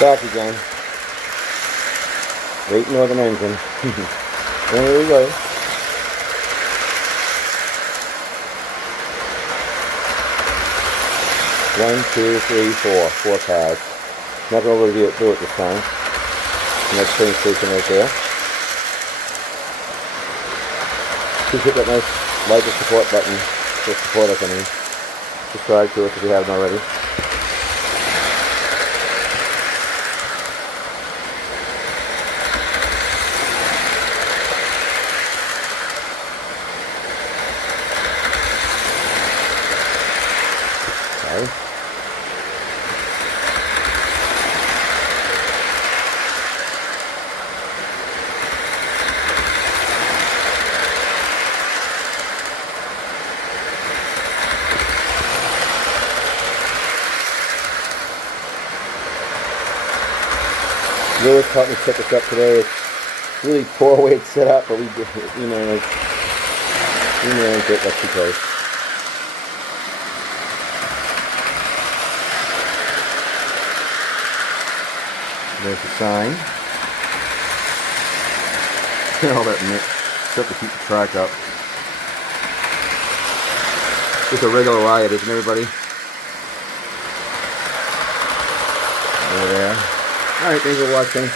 Back again. Great Northern engine. There we go. One, two, three, four. 4 cars. Not going to do it this time. Next train station right there. Please hit that nice like and support button to support us. Subscribe to us if you haven't already. Okay. Lewis helped me set this up today. It's really poor way it's set up, but we managed it. That's too close. There's the sign. All that stuff to keep the track up. Just a regular riot, isn't everybody? Over there. Alright, thanks for watching.